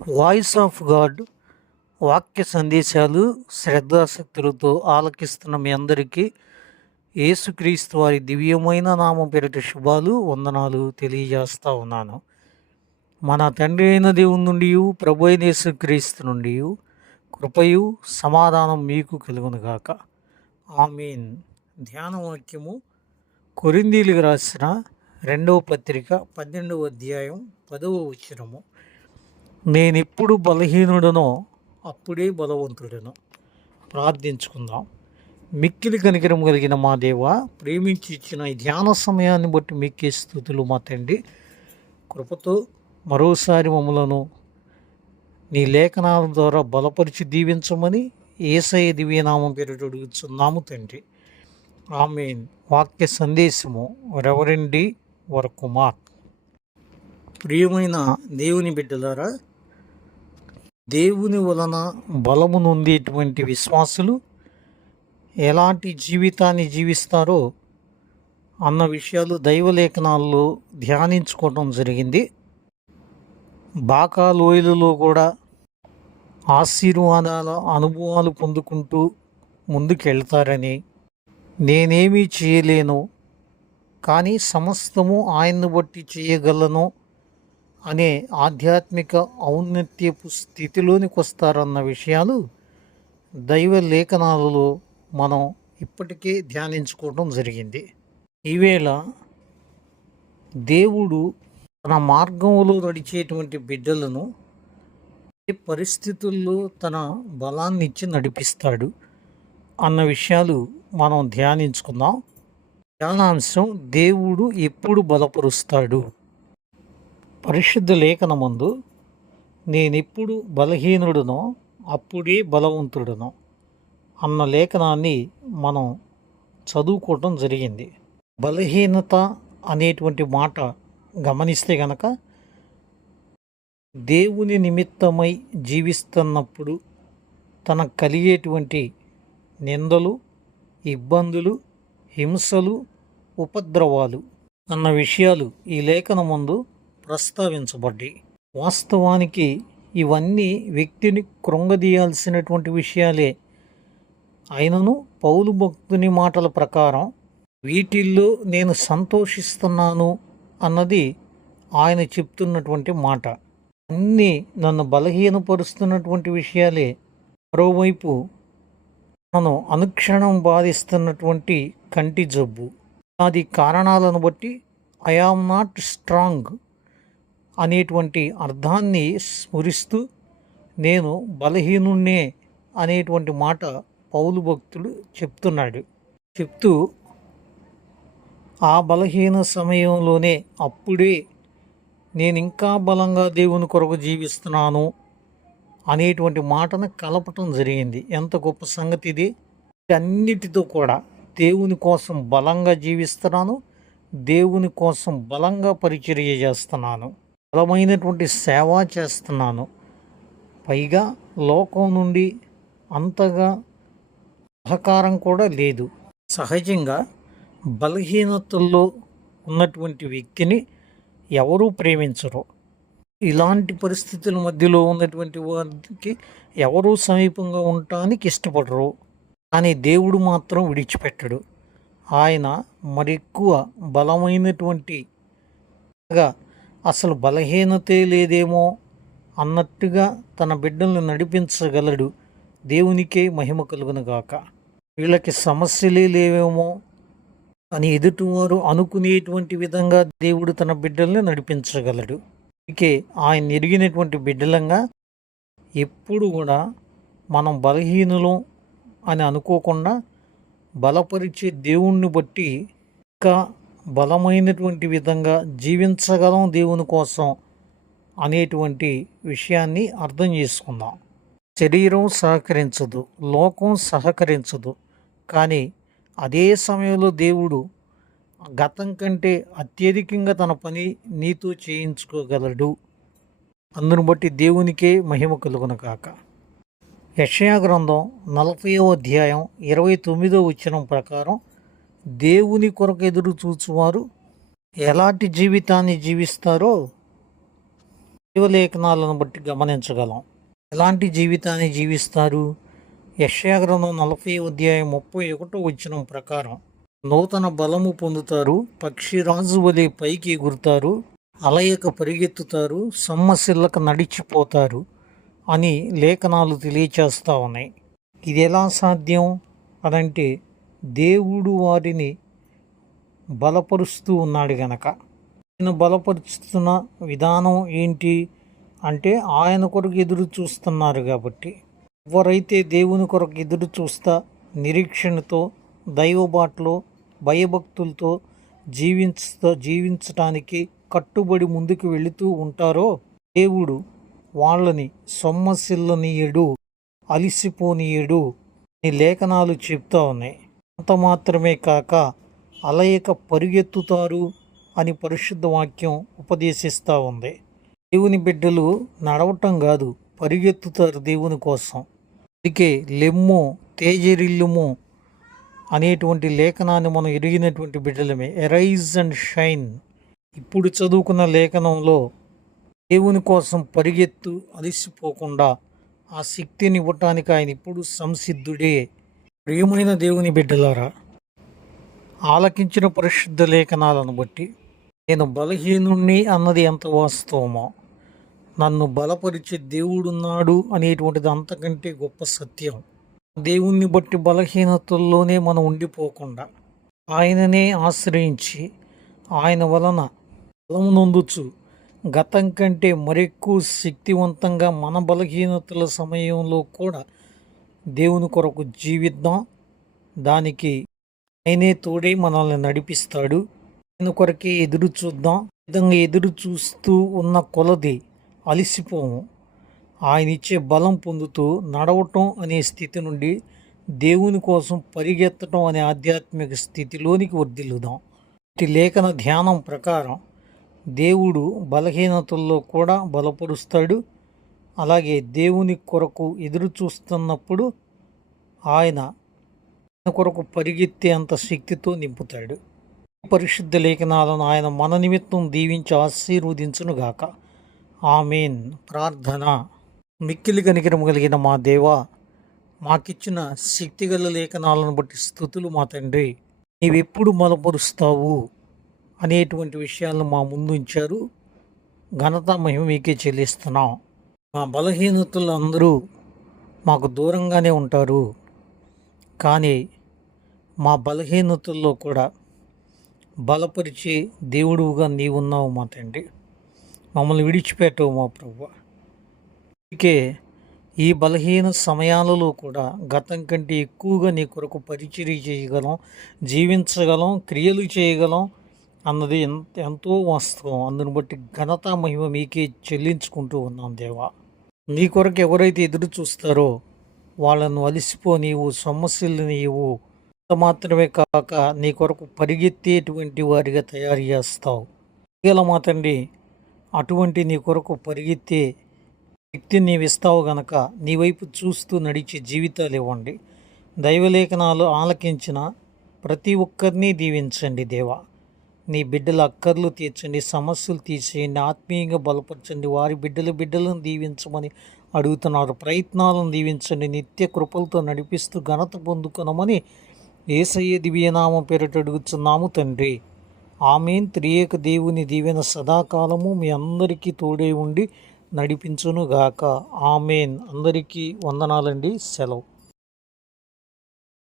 Voice of God వాక్య సందేశాలు శ్రద్ధాశక్తులతో ఆలకిస్తున్న మీ అందరికీ యేసుక్రీస్తు వారి దివ్యమైన నామం పేరిట శుభాలు వందనాలు తెలియజేస్తా ఉన్నాను. మన తండ్రి అయిన దేవుని నుండి ప్రభు అయిన యేసుక్రీస్తు నుండి కృపయు సమాధానం మీకు కలుగునుగాక. ఆమేన్. ధ్యాన వాక్యము కొరింథీయులకు రాసిన 2వ పత్రిక 12వ అధ్యాయం 10వ వచనము. నేనెప్పుడు బలహీనుడనో అప్పుడే బలవంతుడను. ప్రార్థించుకుందాం. మిక్కిలి కనికరం కలిగిన మా దేవ, ప్రేమించి ఇచ్చిన ఈ ధ్యాన సమయాన్ని బట్టి మీకే స్తుతులు మా తండ్రి. కృపతో మరోసారి మమ్మలను నీ లేఖనాల ద్వారా బలపరిచి దీవించమని యేసయ్య దివ్యనామం పేరిట అడుగుతున్నాము తండ్రి. ఆమేన్. వాక్య సందేశము రెవరెండ్ డి. వరకుమార్. ప్రియమైన దేవుని బిడ్డలారా, దేవుని వలన బలము నొందేటువంటి విశ్వాసులు ఎలాంటి జీవితాన్ని జీవిస్తారో అన్న విషయాలు దైవలేఖనాల్లో ధ్యానించుకోవడం జరిగింది. బాకా లోయలలో కూడా ఆశీర్వాదాల అనుభవాలు పొందుకుంటూ ముందుకెళ్తారని, నేనేమీ చేయలేను కానీ సమస్తము ఆయన్ను బట్టి చేయగలను అనే ఆధ్యాత్మిక ఔన్నత్యపు స్థితిలోనికి వస్తారన్న విషయాలు దైవ లేఖనాలలో మనం ఇప్పటికే ధ్యానించుకోవడం జరిగింది. ఈవేళ దేవుడు తన మార్గంలో నడిచేటువంటి బిడ్డలను ఏ పరిస్థితుల్లో తన బలాన్ని ఇచ్చి నడిపిస్తాడు అన్న విషయాలు మనం ధ్యానించుకుందాం. ధ్యానాంశం: దేవుడు ఎప్పుడు బలపరుస్తాడు. పరిశుద్ధ లేఖనమందు నేనెప్పుడు బలహీనుడునో అప్పుడే బలవంతుడును అన్న లేఖనాన్ని మనం చదువుకోవటం జరిగింది. బలహీనత అనేటువంటి మాట గమనిస్తే గనక దేవుని నిమిత్తమై జీవిస్తున్నప్పుడు తనకు కలిగేటువంటి నిందలు, ఇబ్బందులు, హింసలు, ఉపద్రవాలు అన్న విషయాలు ఈ లేఖనమందు ప్రస్తావించబడ్డాయి. వాస్తవానికి ఇవన్నీ వ్యక్తిని కృంగదీయాల్సినటువంటి విషయాలే. అయినను పౌలు భక్తుని మాటల ప్రకారం వీటిల్లో నేను సంతోషిస్తున్నాను అన్నది ఆయన చెప్తున్నటువంటి మాట. అన్నీ నన్ను బలహీనపరుస్తున్నటువంటి విషయాలే. మరోవైపు నన్ను అనుక్షణం బాధిస్తున్నటువంటి కంటి జబ్బు, అది కారణాలను బట్టి ఐ ఆమ్ నాట్ స్ట్రాంగ్ అనేటువంటి అర్థాన్ని స్ఫురిస్తూ నేను బలహీనుణ్ణే అనేటువంటి మాట పౌలు భక్తుడు చెప్తూ ఆ బలహీన సమయంలోనే అప్పుడే నేను ఇంకా బలంగా దేవుని కొరకు జీవిస్తున్నాను అనేటువంటి మాటను కలపటం జరిగింది. ఎంత గొప్ప సంగతి ఇది! అన్నిటితో కూడా దేవుని కోసం బలంగా జీవిస్తున్నాను, దేవుని కోసం బలంగా పరిచర్య చేస్తున్నాను, బలమైనటువంటి సేవ చేస్తున్నాను. పైగా లోకం నుండి అంతగా సహకారం కూడా లేదు. సహజంగా బలహీనతల్లో ఉన్నటువంటి వ్యక్తిని ఎవరూ ప్రేమించరు. ఇలాంటి పరిస్థితుల మధ్యలో ఉన్నటువంటి వారికి ఎవరూ సమీపంగా ఉండటానికి ఇష్టపడరు. కానీ దేవుడు మాత్రం విడిచిపెట్టడు. ఆయన మరెక్కువ బలమైనటువంటి అసలు బలహీనతే లేదేమో అన్నట్టుగా తన బిడ్డల్ని నడిపించగలడు. దేవునికే మహిమ కలుగునుగాక. వీళ్ళకి సమస్యలే లేవేమో అని ఎదుటివారు అనుకునేటువంటి విధంగా దేవుడు తన బిడ్డల్ని నడిపించగలడు. అందుకే ఆయన ఎరిగినటువంటి బిడ్డలంగా ఎప్పుడు కూడా మనం బలహీనులం అని అనుకోకుండా బలపరిచే దేవుణ్ణి బట్టి ఇంకా బలమైనటువంటి విధంగా జీవించగలం దేవుని కోసం అనేటువంటి విషయాన్ని అర్థం చేసుకుందాం. శరీరం సహకరించదు, లోకం సహకరించదు, కానీ అదే సమయంలో దేవుడు గతం కంటే అత్యధికంగా తన పని నీతో చేయించుకోగలడు. అందును బట్టి దేవునికే మహిమ కలుగునుగాక. యెషయా గ్రంథం 40వ అధ్యాయం 29వ వచనం ప్రకారం దేవుని కొరకు ఎదురు చూచువారు ఎలాంటి జీవితాన్ని జీవిస్తారో దైవలేఖనాలను బట్టి గమనించగలం. ఎలాంటి జీవితాన్ని జీవిస్తారు? యెషయా గ్రంథం 40:31 ప్రకారం నూతన బలము పొందుతారు, పక్షిరాజు వలె పైకి ఎగురుతారు, అలయక పరిగెత్తుతారు, సొమ్మసిల్లక నడిచిపోతారు అని లేఖనాలు తెలియచేస్తూ ఉన్నాయి. ఇది ఎలా సాధ్యం అనంటే దేవుడు వారిని బలపరుస్తూ ఉన్నాడు గనక. ఆయన బలపరుస్తున్న విధానం ఏంటి అంటే ఆయన కొరకు ఎదురు చూస్తున్నారు కాబట్టి. ఎవరైతే దేవుని కొరకు ఎదురు చూస్తా నిరీక్షణతో దైవబాటలో భయభక్తులతో జీవించటానికి కట్టుబడి ముందుకు వెళుతూ ఉంటారో దేవుడు వాళ్ళని సొమ్మసిల్లనీయడు, అలిసిపోనీయడు అని లేఖనాలు చెప్తా ఉన్నాయి. అంత మాత్రమే కాక అలయక పరిగెత్తుతారు అని పరిశుద్ధ వాక్యం ఉపదేశిస్తూ ఉంది. దేవుని బిడ్డలు నడవటం కాదు, పరిగెత్తుతారు దేవుని కోసం. అందుకే లెమ్ము తేజరిల్లుము అనేటువంటి లేఖనాన్ని మనం ఎరిగినటువంటి బిడ్డలమే. Arise and shine. ఇప్పుడు చదువుకున్న లేఖనంలో దేవుని కోసం పరిగెత్తు, అలిసిపోకుండా ఆ శక్తిని ఇవ్వటానికి ఆయన ఇప్పుడు సంసిద్ధుడే. ప్రియమైన దేవుని బిడ్డలారా, ఆలకించిన పరిశుద్ధ లేఖనాలను బట్టి నేను బలహీనుణ్ణి అన్నది ఎంత వాస్తవమో, నన్ను బలపరిచే దేవుడున్నాడు అనేటువంటిది అంతకంటే గొప్ప సత్యం. దేవుణ్ణి బట్టి బలహీనతల్లోనే మనం ఉండిపోకుండా ఆయననే ఆశ్రయించి ఆయన వలన బలము నొందుచు గతం కంటే మరెక్కువ శక్తివంతంగా మన బలహీనతల సమయంలో కూడా దేవుని కొరకు జీవిద్దాం. దానికి ఆయనే తోడే మనల్ని నడిపిస్తాడు. ఆయన కొరకే ఎదురు చూద్దాం. విధంగా ఎదురు చూస్తూ ఉన్న కొలది అలిసిపోము. ఆయన ఇచ్చే బలం పొందుతూ నడవటం అనే స్థితి నుండి దేవుని కోసం పరిగెత్తడం అనే ఆధ్యాత్మిక స్థితిలోనికి వర్ధిల్లుదాం. ఇటు లేఖన ధ్యానం ప్రకారం దేవుడు బలహీనతల్లో కూడా బలపరుస్తాడు. అలాగే దేవుని కొరకు ఎదురు చూస్తున్నప్పుడు ఆయన కొరకు పరిగెత్తే అంత శక్తితో నింపుతాడు. పరిశుద్ధ లేఖనాలను ఆయన మన నిమిత్తం దీవించి ఆశీర్వదించునుగాక. ఆమేన్. ప్రార్థన. మిక్కిలి కనికరము కలిగిన మా దేవా, మాకిచ్చిన శక్తిగల లేఖనాలను బట్టి స్తుతులు మా తండ్రి. నీవెప్పుడు బలపరుస్తావు అనేటువంటి విషయాలను మా ముందు ఉంచారు. ఘనత మహిమ మీకే చెల్లిస్తున్నాం. మా బలహీనతలు అందరూ మాకు దూరంగానే ఉంటారు, కానీ మా బలహీనతల్లో కూడా బలపరిచే దేవుడుగా నీవున్నావు మా తండ్రి. మమ్మల్ని విడిచిపెట్టవు మా ప్రభువా. అందుకే ఈ బలహీన సమయాలలో కూడా గతం కంటే ఎక్కువగా నీ కొరకు పరిచర్య చేయగలం, జీవించగలం, క్రియలు చేయగలం అన్నది ఎంతో వాస్తవం. అందుని బట్టి ఘనత మహిమ మీకే చెల్లించుకుంటూ ఉన్నాం దేవా. నీ కొరకు ఎవరైతే ఎదురు చూస్తారో వాళ్ళను అలిసిపోనీవు, సమస్యలు నీవు. అంత మాత్రమే కాక నీ కొరకు పరిగెత్తేటువంటి వారిగా తయారు చేస్తావు. ఇలా మా తండ్రి, అటువంటి నీ కొరకు పరిగెత్తే శక్తిని నీవిస్తావు గనక నీ వైపు చూస్తూ నడిచే జీవితాలు ఇవ్వండి. దైవలేఖనాలు ఆలకించిన ప్రతి ఒక్కరిని దీవించండి దేవా. నీ బిడ్డల అక్కర్లు తీర్చండి, సమస్యలు తీసేయండి, ఆత్మీయంగా బలపరచండి. వారి బిడ్డలను దీవించమని అడుగుతున్నారు. ప్రయత్నాలను దీవించండి, నిత్య కృపలతో నడిపిస్తూ ఘనత పొందుకునమని యేసయ్య దివ్యనామం పేరిట అడుగుతున్నాము తండ్రి. ఆమేన్. త్రియేక దేవుని దీవెన సదాకాలము మీ అందరికీ తోడే ఉండి నడిపించునుగాక. ఆమేన్. అందరికీ వందనాలండి. సెలవు.